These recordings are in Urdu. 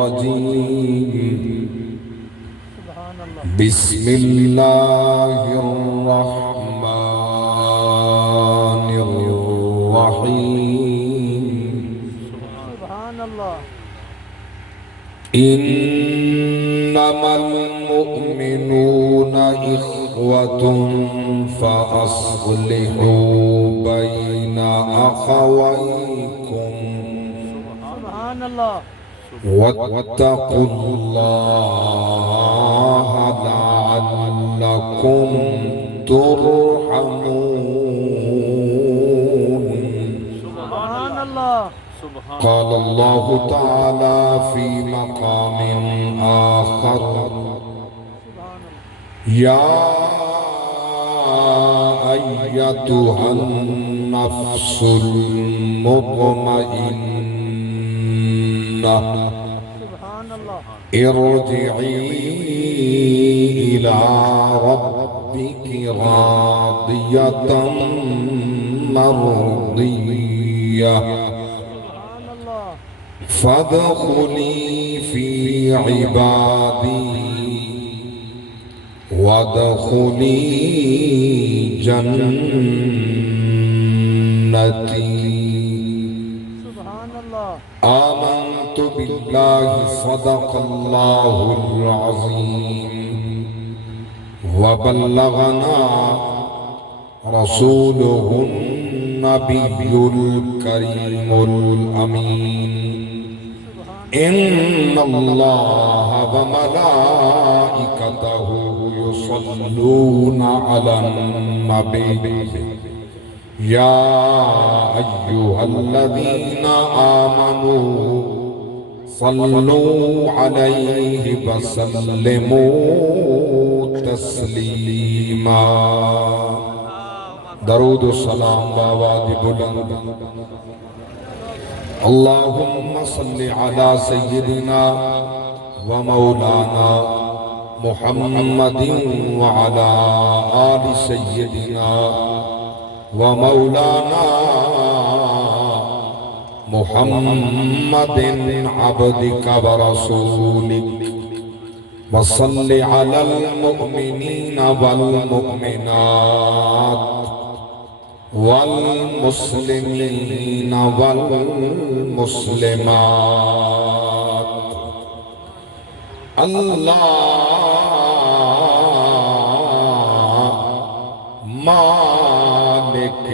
الرجيم بسم الله الرحمن الرحيم إنما المؤمنون إخوة فأصلحوا بين أخويكم واتقوا الله لعلكم ترحمون. قال الله تعالى في مقام آخر يا أيتها النفس المطمئنة ارجعي إلى ربك راضية مرضية فادخلي في عبادي وادخلي جنتي. آمنت بالله صدق الله العظيم وبلغنا رسوله النبي الكريم الأمين. إن الله وملائكته يصلون على النبي يا أيها الذين آمنوا صلوا عليه وسلموا تسليما. درود السلام بآواز بلند. اللهم صل على سيدنا ومولانا محمد وعلى آل سيدنا ومولانا محمد عبدك ورسولك وصل على المؤمنين والمؤمنات والمسلمين والمسلمات. اللہ مالک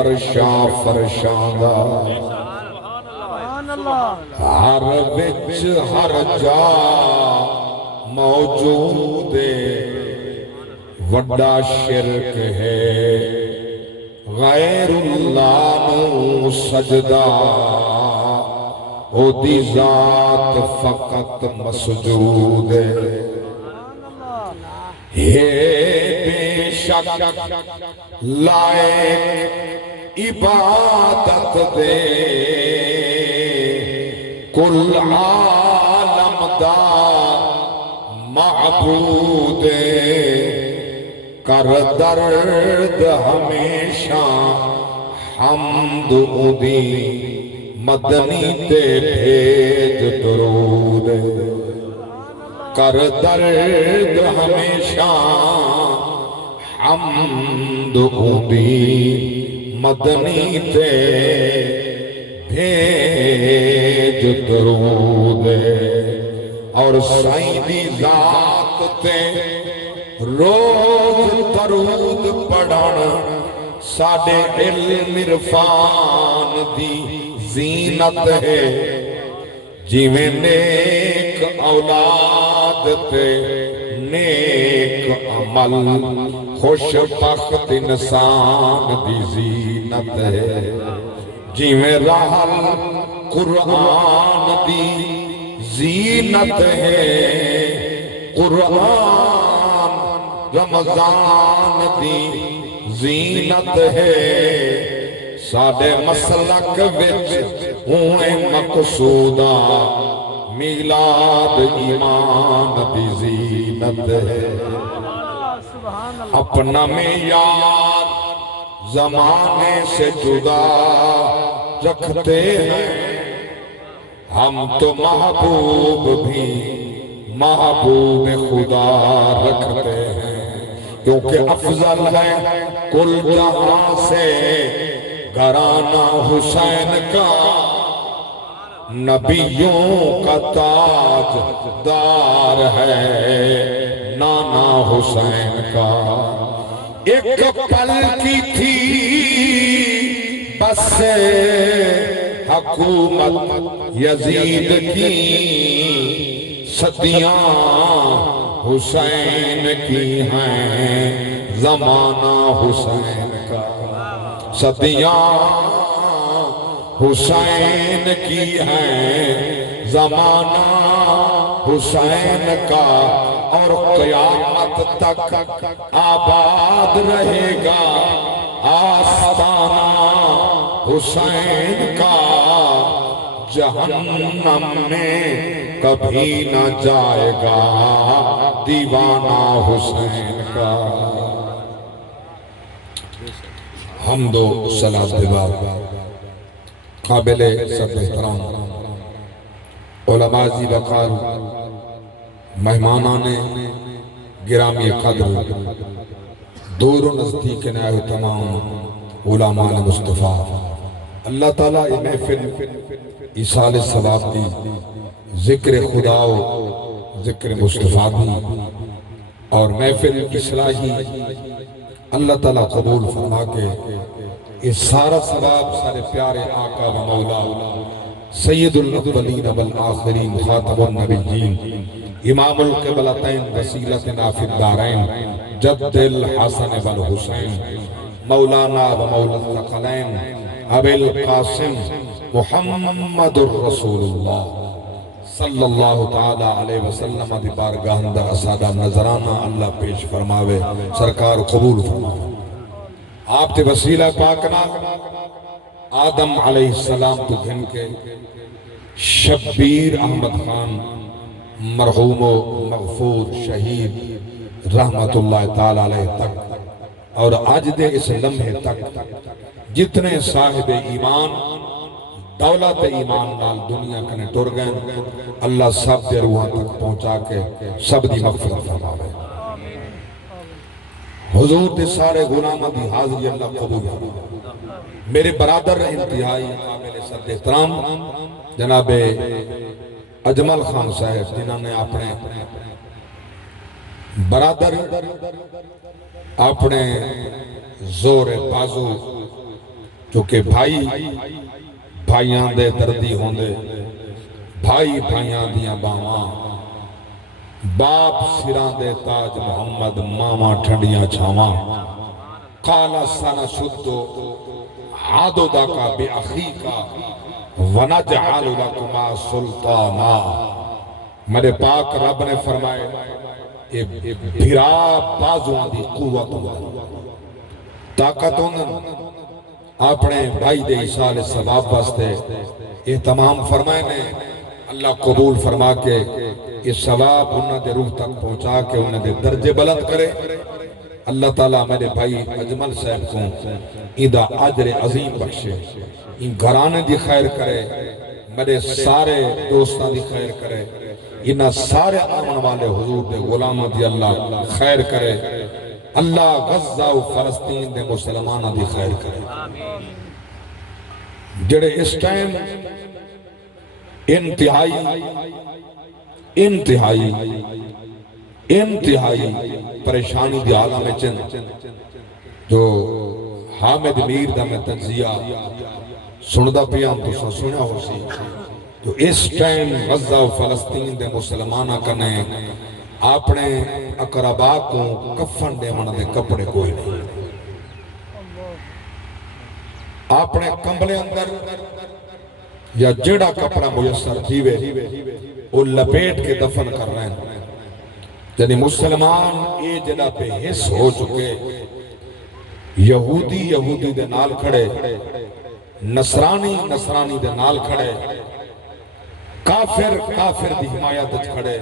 عرشا فرشاندہ ہر وچ ہر جا موجود وڈا شرک ہے غیر اللہ نو سجدہ او دی ذات فقط مسجود ہے بے شک لائق عبادت دے کل عالم دا معبود کر درد ہمیشہ حمد دی مدنی تے بھیج درود کر درد ہمیشہ حمد دی مدنی تے بھیج درود اور سائیں دی ذات تے روز درود پڑھن ساڈے علم عرفان دی زینت ہے جویں نیک اولاد تے نیک عمل خوش بخت انسان دی زینت ہے جویں رحل قرآن دی زینت ہے قرآن رمضان دی زینت ہے ساڈے مسلک وچ ہوئے مقصودہ میلاد ایمان دی زینت ہے اپنا معیار زمانے سے جدا رکھتے ہیں ہم تو محبوب بھی محبوب خدا رکھتے ہیں، کیونکہ افضل ہے کل جہاں سے گھرانہ حسین کا، نبیوں کا تاج دار ہے نانا حسین کا۔ ایک پل کی تھی بس حکومت یزید کی، صدیاں حسین کی ہیں زمانہ حسین کا، صدیاں حسین کی ہیں زمانہ حسین کا، اور قیامت تک آباد رہے گا آستانہ حسین کا، جہنم میں کبھی نہ جائے گا دیوانہ حسین کا۔ حمد و صلاۃ قابل سب احترام علماء ذی وقار، مہمانان گرامی قدر، دور و نزدیک نائے تمام علماء مصطفیٰ، اللہ تعالیٰ یہ محفل ایصال ثواب دی، ذکر خدا و ذکر مصطفیٰ دی اور محفل اصلاحی اللہ تعالیٰ قبول فرما کے یہ سارا ثواب سارے پیارے آقا و مولا سید الاولین والآخرین خاتم النبیین امام القبلتین وسیلتنا فی الدارین جد الحسن والحسین مولانا و مولا الثقلین ابی القاسم محمد الرسول اللہ صلی اللہ تعالی علیہ وسلم دی بارگاہ اندر اسادہ نظرانہ اللہ پیش فرماوے، سرکار قبول فرماوے۔ آپ تے وسیلہ پاکنا آدم علیہ السلام تو گھن کے شبیر احمد خان مرحوم و مغفور شہید رحمت اللہ تعالی علیہ تک اور آج دے اس لمحے تک جتنے صاحب ایمان دولت ایمان نال دنیا کنے ٹر گئے، اللہ سب دے روحاں تک پہنچا کے سب دی مغفرت فرماوے۔ حضور دے سارے غلامہ دی حاضری اللہ قبول فرماوے۔ میرے برادر انتہائی قابل صد احترام جناب اجمل خان صاحب، جنہوں نے اپنے برادر اپنے زور بازو چونکہ بھائی بھائیاں دے دردی ہوندے، بھائی بھائیاں دیاں باواں، باپ سران دے تاج محمد، ماما ٹھنڈیاں چھاواں، قالا سانا شدو عادو دا کا بے اخی کا ونجعل لکما سلطانا۔ میرے پاک رب نے فرمائے اے بھرا بازوان دی قوت ہوندہ طاقت ہوندہ، اپنے بھائی دے ایصال ثواب واسطے اہتمام فرمائے نے، اللہ قبول فرما کے اس ثواب انہوں دے روح تک پہنچا کے انہوں دے درجے بلند کرے۔ اللہ تعالیٰ میرے بھائی اجمل صاحب کو ایدہ عجر عظیم بخشے، ان گھرانے دی خیر کرے، میرے سارے دوستان دی خیر کرے، انہاں سارے آمن والے حضور دے غلامہ دی اللہ خیر کرے، اللہ غزہ و فلسطین دے مسلمانہ دی خیر کرے۔ جڑے اس ٹائم انتہائی پریشانی دی عالم چند جو حامد میر دا میں تنزیہ سندہ پیام تو سنیا ہو سی، تو اس ٹائم غزہ و فلسطین دے مسلمانہ کنے اپنے اقربا کو کفن دے من دے کپڑے کوئی نہیں، اپنے کمبلے اندر یا جڑا کپڑا میسر تھیوے وہ لپیٹ کے دفن کر رہے ہیں۔ یعنی مسلمان اے جڑا پہ حص ہو چکے، یہودی دے نال کھڑے، نصرانی دے نال کھڑے، کافر دی حمایت کھڑے،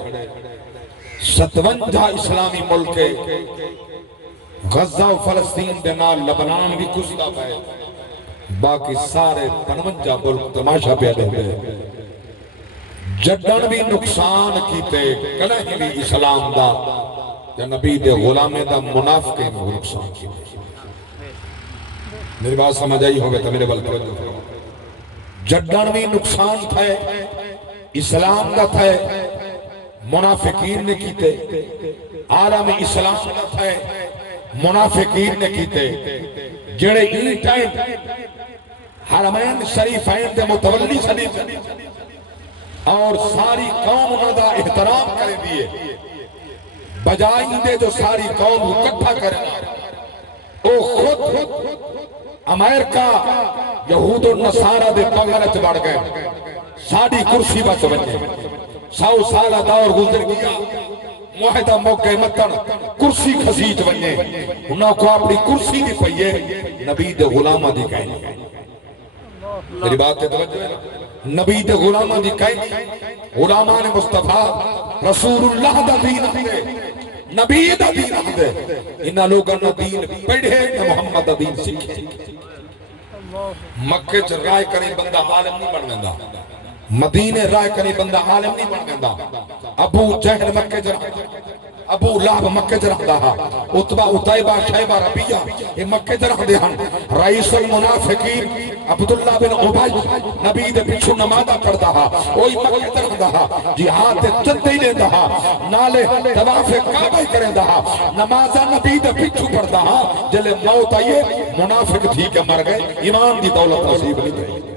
57 اسلامی ملکے غزہ و فلسطین دے نال لبنان بھی کستا پائے، باقی سارے 53 ملک تماشا پہ دے جڈن بھی نقصان کیتے کدیں بھی اسلام دا یا نبی دے غلامے دا منافقے میں نقصان کیتے میری بات سمجھ آئی ہوگے تو میرے بل توجہ کرو جڈن بھی نقصان تھے اسلام دا تھے منافقین نے کیتے عالم اسلام دا تھے منافقین نے کیتے جڑے ای ٹائم حرمین شریفین دے متولی شریف اور ساری قوم انہوں دا احترام کرے دیئے بجائی دے جو ساری قوم اکٹھا کرنا او خود امریکہ یہود و نصارہ دے بغلت بڑھ گئے ساڑی کرسی بچ بچے 100 سالہ دور گزر گیا معاہدہ موقع مطن کرسی خسیج بنے انہوں کو اپنی کرسی دی پئیے نبی دے غلامہ دی کہیں میری بات تے توجہ ہے نبی دے غلامہ دی کہیں غلامان مصطفیٰ رسول اللہ دا دین دے نبی دا دین دے انہا لوگاں نا دین پڑھے نا محمد دا دین سکھے مکہ چ رائے کریں بندہ عالم نہیں بن گندا مدینے رائے کریں بندہ عالم نہیں بن گندا ابو جہل مکہ چ ابو لہب مکہ چ رہندا ہا عتبہ عتیبہ شیبہ ربیہ یہ مکہ چ رہندے ہن رئیس المنافقین عبداللہ بن عبی نبی دے پیچھے نمازاں پڑھدا ہا اوہی مکہ چ رہندا ہا جہاد تے چندے لیندا ہا نالے طواف کعبہ کریندا ہا نمازاں نبی دے پیچھے پڑھدا ہا جلے موت آئیے منافق تھی کہ مر گئے ایمان دی دولت نصیب نہیں تھی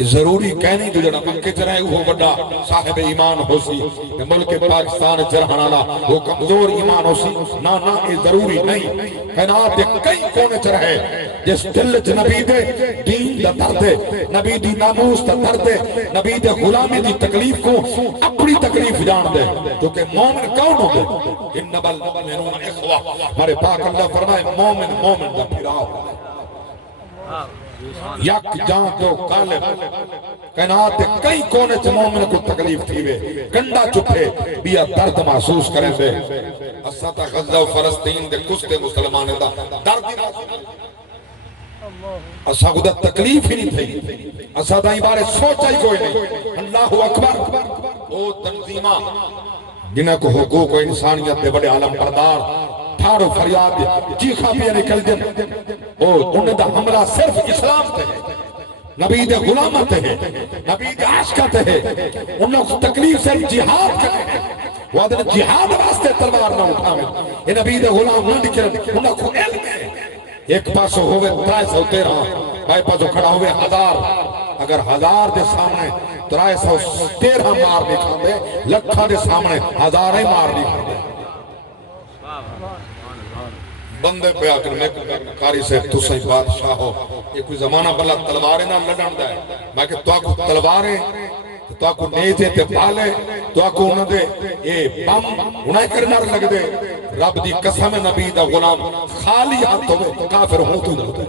ضروری کہنی جو جڑا مکہ چ رہے وہ بڑا صاحب ایمان ہو سی ملک پاکستان چ رہن والا وہ کمزور ایمان ہو سی نہ یہ ضروری نہیں کائنات دے کئی کونے چ رہے جس دل چ نبی دے دین دا درد نبی دی ناموس دا درد نبی دے غلامی دی تکلیف کو اپنی تکلیف جان دے کیونکہ مومن کون ہوگے انما المؤمنون اخوہ ہمارے پاک اللہ فرمائے مومن مومن دا پھرا یک جان جو قالب کائنات کئی کونے چ مومن کو تکلیف تھی وے کنڈا چپے بیا درد محسوس کریں دے اسا تا غزہ و فلسطین دے کستے مسلمان دا درد اسا کو دا تکلیف ہی نہیں تھی اسا دا بارے سوچا ہی کوئی نہیں اللہ اکبر او تنظیمہ جنہ کو حقوق و انسانیت دے بڑے عالم بردار تھارو فریاد جی خاپیہ نکل دن انہیں دا حملہ صرف اسلام تے ہے نبی دے غلامت ہے نبی دے عاشقت ہے انہوں کو تکلیف سے جہاد کرے وہ آدھے جہاد واسطے تلوار نہ اٹھاوے یہ نبی دے غلام نہ نکلے انہوں کو علم ہے ایک پاسو ہوئے 313 بھائی پاسو کھڑا ہوئے 1000 اگر 1000 دے سامنے 313 مار نہیں کھاندے لکھا دے سامنے 1000 ہی مار نہیں کھاندے بندے پہ آکر میں کاری سے تو صحیح بادشاہ ہو یہ کوئی زمانہ بلا تلواریں نہ لڑن دے میں کہ تو آکو تلواریں تو آکو نیجے تے پالے تو آکو انہوں دے یہ بم انہیں کرنا لگ دے رب دی قسم نبی دا غلام خالی ہاتھ ہوئے کافر ہوں تو دے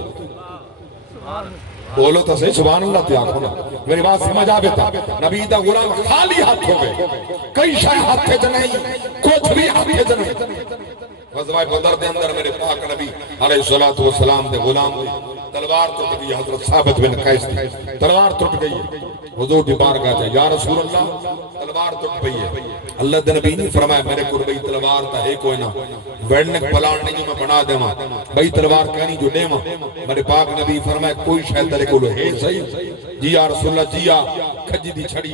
بولو تو صحیح سبحان اللہ تے آکو نا میری بات سمجھ آبے تھا نبی دا غلام خالی ہاتھ ہوئے کئی شاہ ہاتھ تھے جنہیں کچھ بھی ہاتھ تھے جنہیں غزوہ بدر دے اندر میرے پاک نبی علیہ السلام دے غلام دے تلوار ٹوٹ گئی حضرت ثابت بن قیس دی تلوار ٹوٹ گئی حضور دی بارگاہ تے یا رسول اللہ تلوار ٹوٹ گئی ہے اللہ دے نبی نے فرمایا میرے کو بھئی تلوار تا ہے کوئی نہ ویڈنک پلان نہیں میں بنا دے ماں بھئی تلوار کہنی جو دے ماں میرے پاک نبی فرمایا کوئی شاید تلے کو ہے صحیح جی یا رسول اللہ جی یا کھجی دی چھڑی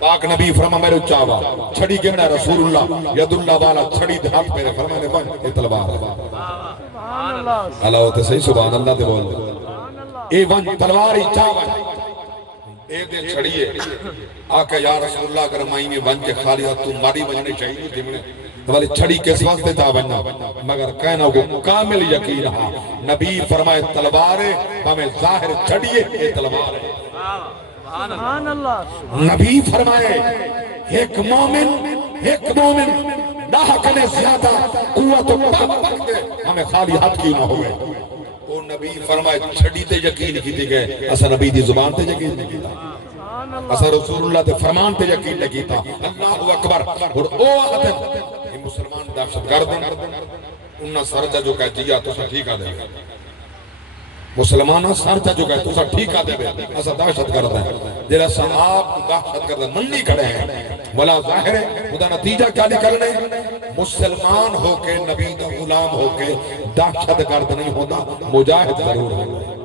پاک نبی فرمایا میرے چاوا چھڑی کہنا رسول اللہ ید اللہ والا چھڑی دے ہاتھ میرے فرمایا بن یہ تلوار اللہ ہوتے صحیح سبحان اللہ دے بول اے ون تلوار ہی چاوا اے دے چھڑیے آقا یا رسول اللہ اگر مائنے ون کے خالی ہاتھ تو ماری بجنے چاہیے تھی میں والی چھڑی کس واسطے تا بننا مگر کہنا وہ کامل یقین رہا نبی فرمائے تلوارے ہمیں ظاہر چھڑیے یہ تلوارے نبی فرمائے ایک مومن نہ کنے زیادہ قوت و پاک دے ہمیں خالی ہاتھ کیوں نہ ہوئے وہ نبی فرمائے چھڑی تے یقین کی دی گئے اسا نبی دی زبان تے یقین نہیں کیتا اسا رسول اللہ تے فرمان تے یقین نہیں کیتا اللہ اکبر اور او آدم یہ مسلمان دہشت گرد انہاں سرجہ جو کہہ جیا تو سا ٹھیک آ دے مسلمانہ سر چا چکا ہے تو سا ٹھیک آ دے بے ایسا دہشت کرتا ہے جیرا صحاب کو دہشت کرتا ہے منی کھڑے ہیں ولا ظاہر ہے خدا نتیجہ کیا نکلنے مسلمان ہو کے نبی دا غلام ہو کے دہشت گرد نہیں ہوتا مجاہد ضرور ہوتا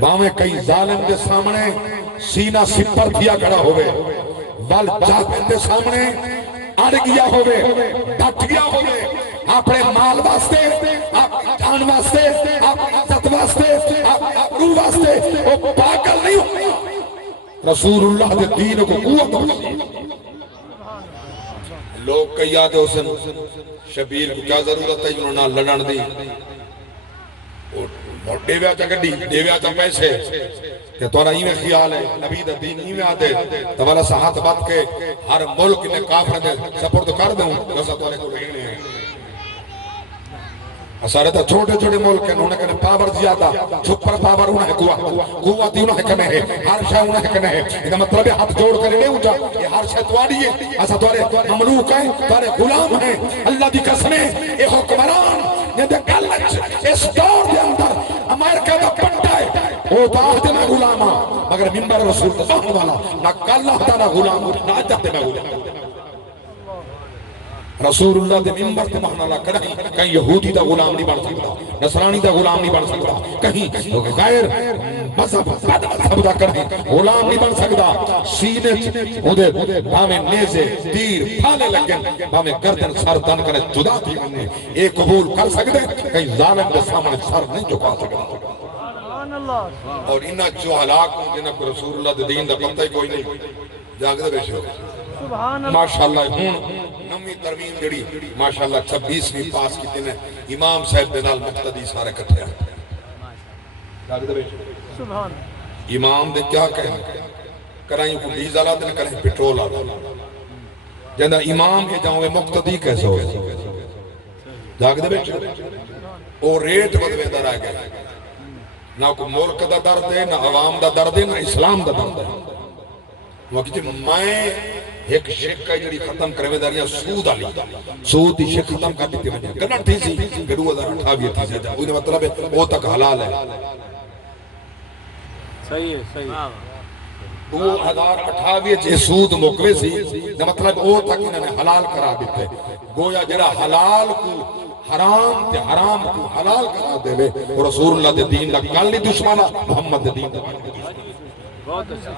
باویں کئی ظالم دے سامنے سینہ سپر دیا کھڑا ہوئے بل جاہد دے سامنے اڑ گیا ہوئے ڈٹ گیا ہوئے اپنے مال واسطے اپنی جان واسطے اپنی عزت واسطے اپنی روح واسطے وہ پاگل نہیں ہوتا رسول اللہ دے دین کو قوت ہوتی لوگ کئی آدھے حسن شبیر کو کیا ضرورت ہے انہوں نے لڑن دی دیویا چا گڑی دیویا چا پیسے کہ تورا ہی میں خیال ہے نبی دا دین ہی میں آتے توالا ساتھ بات کے ہر ملک نے کافر دے سپورٹ کر دوں جیسا تورے کو رہنے ہیں سارے تا چھوٹے چھوٹے ملک ہیں انہوں نے کہنے پاور زیادہ چھپر پاور انہیں قوت انہیں کہنے ہے ہر شاہ انہیں کہنے ہے یہ مطلب ہے ہاتھ جوڑ کر نہیں اٹھا یہ ہر شاہ تواری ہے ایسا توارے مملوک ہیں توارے غلام ہیں اللہ دی قسمیں یہ حکمران یہ دے گلچ اس دور دے اندر امریکہ دا پٹا ہے وہ تو آہد میں غلاما مگر منبر رسول تزاہن والا نہ کاللہ تا نہ غلام نہ عجت میں غلام رسول اللہ دے منبر تے مہنا اللہ کہیں یہودی دا غلام نہیں بن سکتا نصرانی دا غلام نہیں بن سکتا کہیں غیر مذہب مذہب دا کہیں غلام نہیں بن سکتا سینے ادھے باہمیں نیزے تیر پھالے لگن باہمیں گردن سر دن کرے جدا تھی انہیں ایک قبول کر سکتے کہیں ظالم دے سامنے سر نہیں جھکا سکتا اور انہا جو ہلاک ہوں جنہا کو رسول اللہ دے دین دا پتہ ہی کوئی نہیں جاگ دے بیشے ہو ماشاءاللہ ہون نمی ترمیم جڑی ماشاءاللہ 26ویں پاس کی تینے امام صاحب دے نال مقتدی سارے کٹھے ہیں امام دے کیا کہیں کرائیں کو ڈیزل آتے کریں پیٹرول آتے جہاں امام کے جاؤں مقتدی کیسے ہوئے جاگ دے بیٹھے وہ ریٹ بدوے در آگئے نہ کو ملک دا درد ہے نہ عوام دا درد ہے نہ اسلام دا درد ہے وہ کہتے میں ایک شک کا جڑی ختم کروے داریاں سود آلی سود دی شک ختم کر دیتے ہیں گنر تھی سی گڑو 2028 تھی سی انہیں مطلب ہے وہ تک حلال ہے صحیح ہے صحیح 2028 جے سود مکوے سی مطلب وہ تک انہوں نے حلال کرا دیتے گویا جڑا حلال کو حرام تے حرام کو حلال کرا دے وے اور رسول اللہ دے دین دا کل نہیں دشمانا محمد دے دین دا بہت اچھا